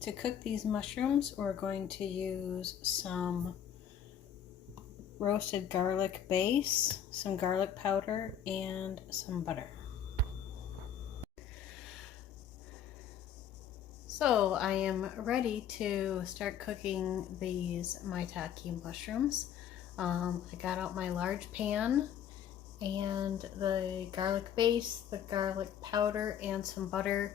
To cook these mushrooms, we're going to use some roasted garlic base, some garlic powder, and some butter. So I am ready to start cooking these Maitake mushrooms. I got out my large pan and the garlic base, the garlic powder, and some butter.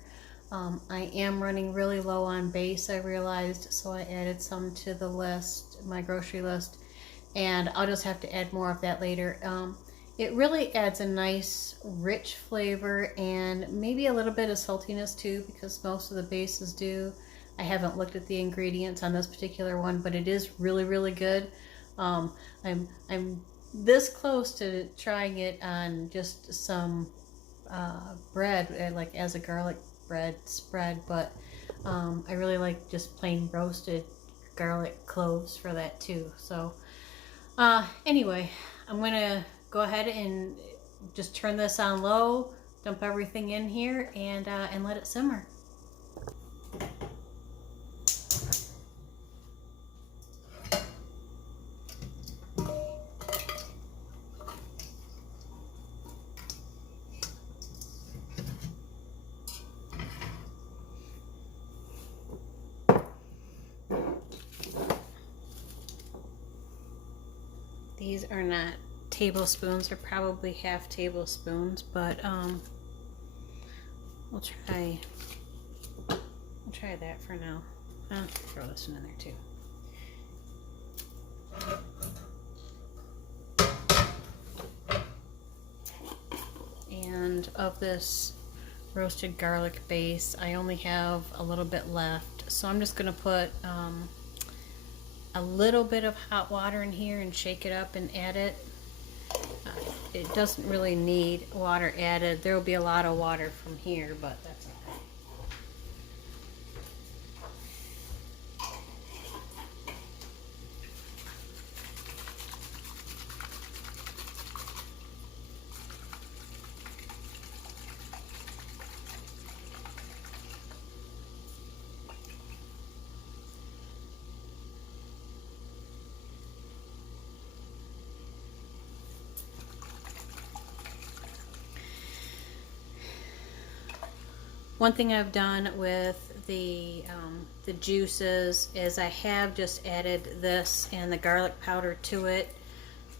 I am running really low on base, I realized, so I added some to the list, my grocery list, and I'll just have to add more of that later. It really adds a nice rich flavor and maybe a little bit of saltiness too, because most of the bases do. I haven't looked at the ingredients on this particular one, but it is really, really good. I'm this close to trying it on just some bread, like as a garlic bread spread, but I really like just plain roasted garlic cloves for that too. So anyway, I'm gonna go ahead and just turn this on low, dump everything in here, and let it simmer. These are not tablespoons, they're probably half tablespoons, but we'll try that for now. I'll throw this one in there too. And of this roasted garlic base, I only have a little bit left, so I'm just gonna put a little bit of hot water in here and shake it up and add it. It doesn't really need water added. There will be a lot of water from here, but that's okay. One thing I've done with the juices is I have just added this and the garlic powder to it,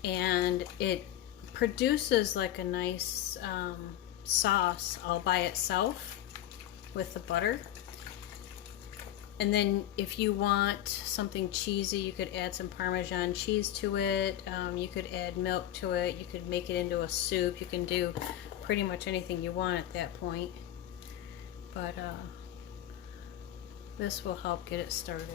and it produces like a nice sauce all by itself with the butter. And then if you want something cheesy, you could add some Parmesan cheese to it. You could add milk to it. You could make it into a soup. You can do pretty much anything you want at that point. But this will help get it started.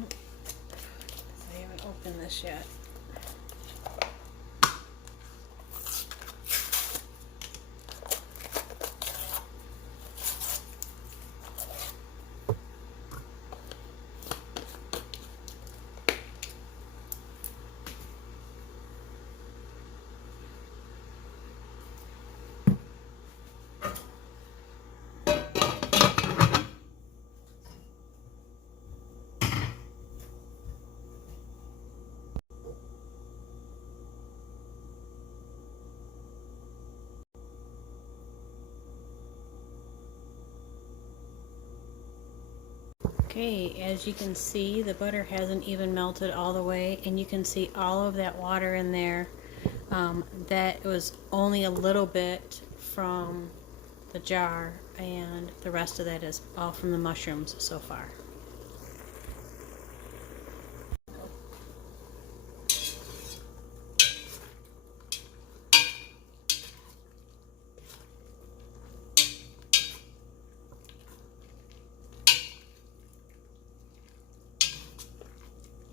I haven't opened this yet. Okay, as you can see, the butter hasn't even melted all the way, and you can see all of that water in there. That was only a little bit from the jar, and the rest of that is all from the mushrooms so far.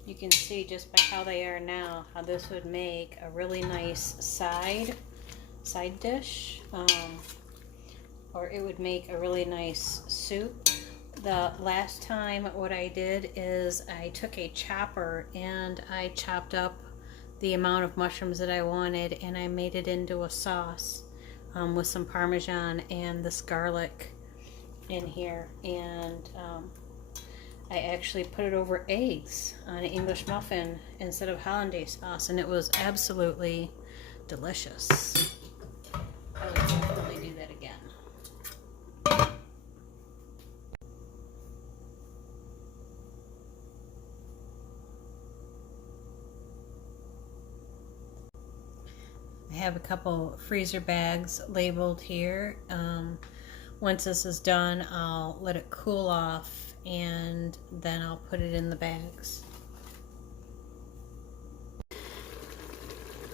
You can see just by how they are now, how this would make a really nice side side dish, or it would make a really nice soup. The last time what I did is I took a chopper and I chopped up the amount of mushrooms that I wanted, and I made it into a sauce with some Parmesan and this garlic in here, and I actually put it over eggs on an English muffin instead of hollandaise sauce, and it was absolutely delicious. I would definitely do that again. I have a couple freezer bags labeled here. Once this is done, I'll let it cool off and then I'll put it in the bags.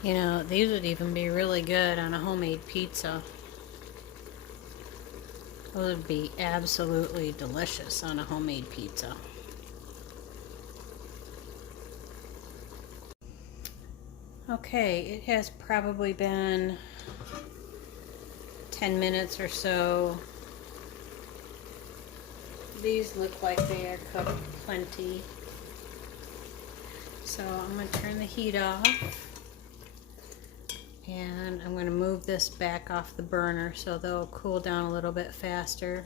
You know, these would even be really good on a homemade pizza. Those would be absolutely delicious on a homemade pizza. Okay, it has probably been 10 minutes or so. These look like they are cooked plenty. So I'm going to turn the heat off. And I'm going to move this back off the burner so they'll cool down a little bit faster.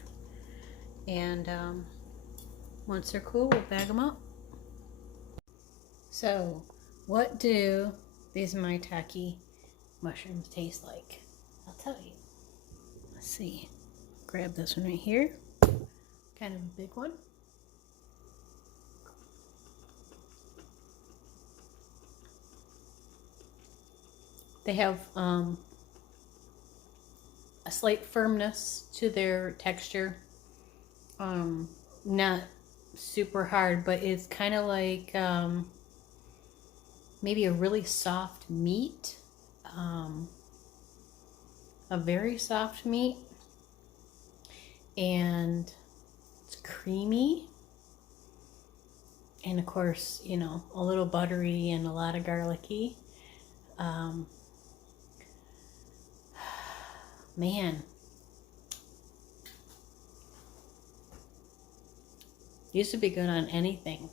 And once they're cool, we'll bag them up. So, what do these Maitake mushrooms taste like? I'll tell you. Let's see. Grab this one right here. Kind of a big one. They have a slight firmness to their texture. Not super hard, but it's kind of like maybe a really soft meat. A very soft meat. And it's creamy. And of course, you know, a little buttery and a lot of garlicky. Man. These would be good on anything.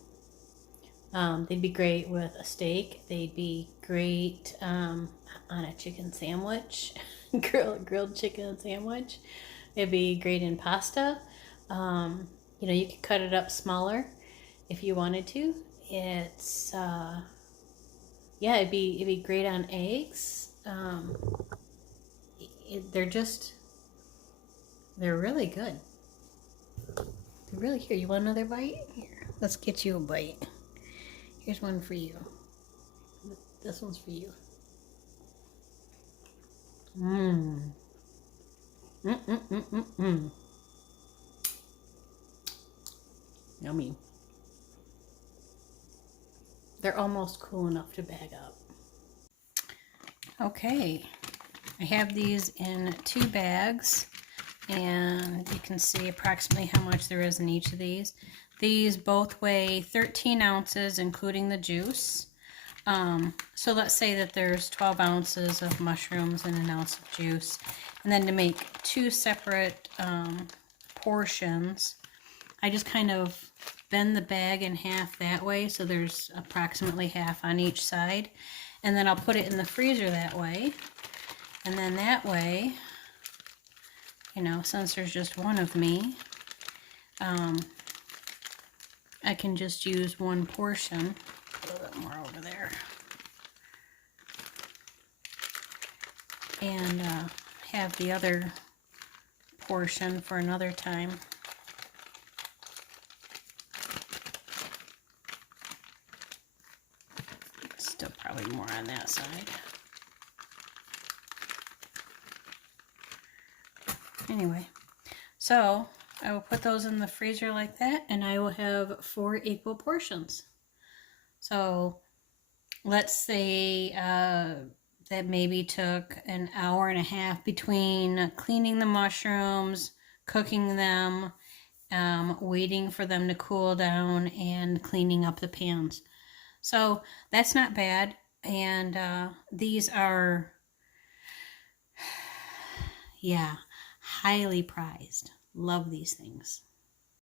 They'd be great with a steak. They'd be great on a chicken sandwich, grilled chicken sandwich. It'd be great in pasta. You know, you could cut it up smaller if you wanted to. It's yeah, it'd be great on eggs. They're really good. They're really here. You want another bite? Here, let's get you a bite. Here's one for you. This one's for you. Yummy. They're almost cool enough to bag up. Okay, I have these in 2 bags, and you can see approximately how much there is in each of these. These both weigh 13 ounces, including the juice. So let's say that there's 12 ounces of mushrooms and an ounce of juice. And then to make 2 separate portions, I just kind of bend the bag in half that way, so there's approximately half on each side. And then I'll put it in the freezer that way. And then that way, you know, since there's just one of me, I can just use one portion. A little bit more over there. And have the other portion for another time. Still probably more on that side. Anyway, so I will put those in the freezer like that, and I will have 4 equal portions. So let's say that maybe took an hour and a half between cleaning the mushrooms, cooking them, waiting for them to cool down, and cleaning up the pans. So that's not bad. And these are Yeah, highly prized. Love these things.